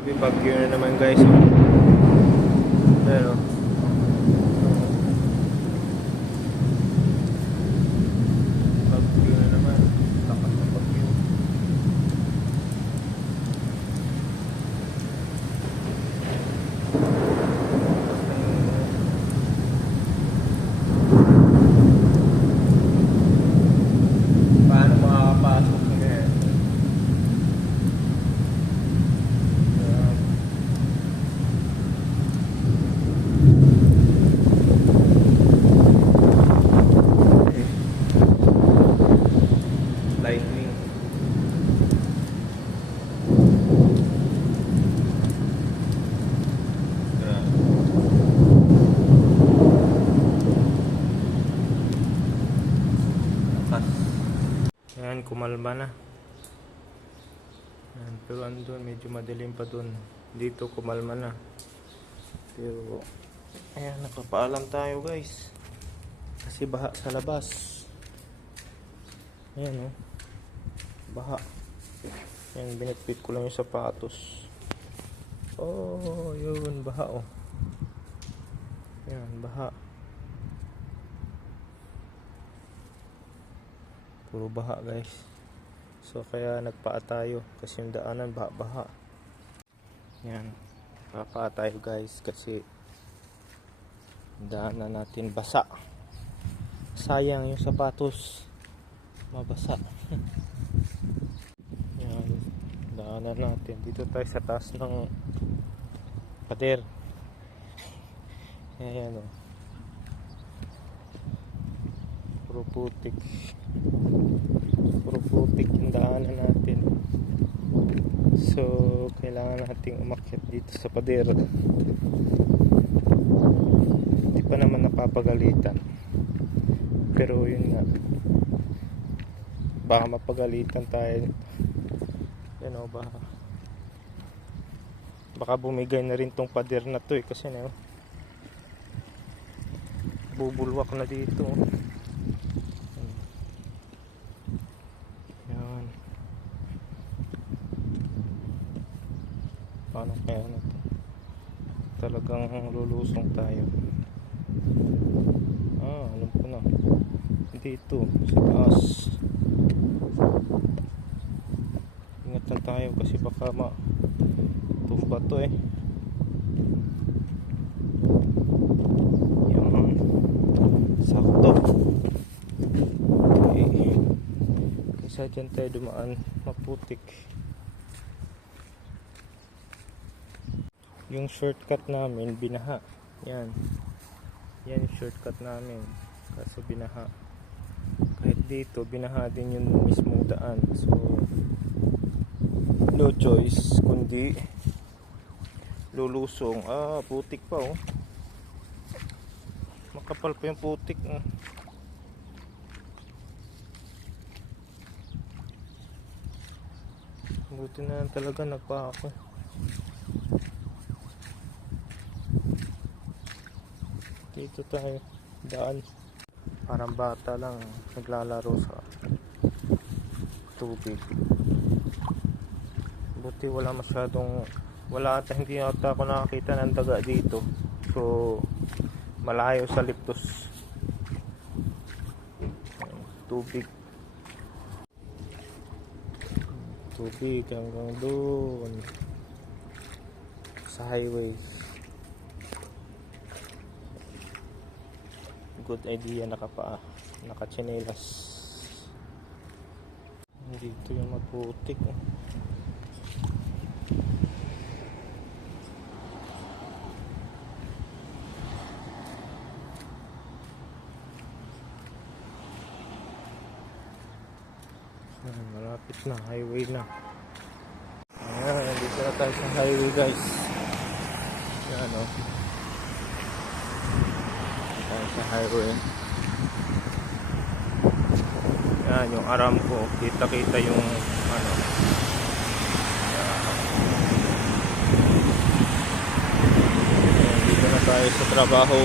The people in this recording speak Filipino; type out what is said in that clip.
Grabe, bagyo na naman guys. Pero bagyo na naman. Lakas ng bagyo. Paano makakapasok ngayon? Lightning. Ayan, kumalma na. Ayan, pero andun, medyo madilim pa dun. Dito kumalma na. Pero ayan, napapaalam tayo guys. Kasi baha sa labas. Ayan oh. Baha. Ayan, binitbit ko lang yung sapatos. Oh, yun, baha oh. Ayan, baha. Puro baha guys. So kaya nagpaa tayo kasi yung daanan baha. Yan. Papaa tayo guys kasi daanan natin basa. Sayang yung sapatos. Mabasa. Yan. Daanan natin. Dito tayo sa taas ng pader. Ayan o. Puro putik yung daanan natin. So kailangan nating umakyat dito sa pader. Hindi pa naman napapagalitan, pero yun nga, baka mapagalitan tayo. You know, baka bumigay na rin tong pader na to kasi na bubulwak na dito. Paano kaya natin? Talagang lulusong tayo. Alam ko na. Dito, sa taas. Ingatan tayo kasi baka tumba to eh. Yan. Sakto. Okay. Kaysa dyan tayo dumaan, maputik. Yung shortcut namin binaha. Yan yung shortcut namin kaso binaha. Kahit dito binaha din yung mismong daan, so no choice kundi lulusong. Putik pa oh. Makapal pa yung putik. Buti na talaga nagpa ako. Dito tayo daan, parang bata lang naglalaro sa tubig. Buti hindi ata ako nakakita ng daga dito, so malayo sa Liptos. Tubig hanggang doon sa highway. Good idea nakachinelas. Dito yung maputik oh. Malapit na, highway na. Ayan, dito na tayo sa highway guys. Ayan o. Tayo sa highway. Ayan yung Aramco. Kita yung ano. Ayan, dito na tayo sa trabaho.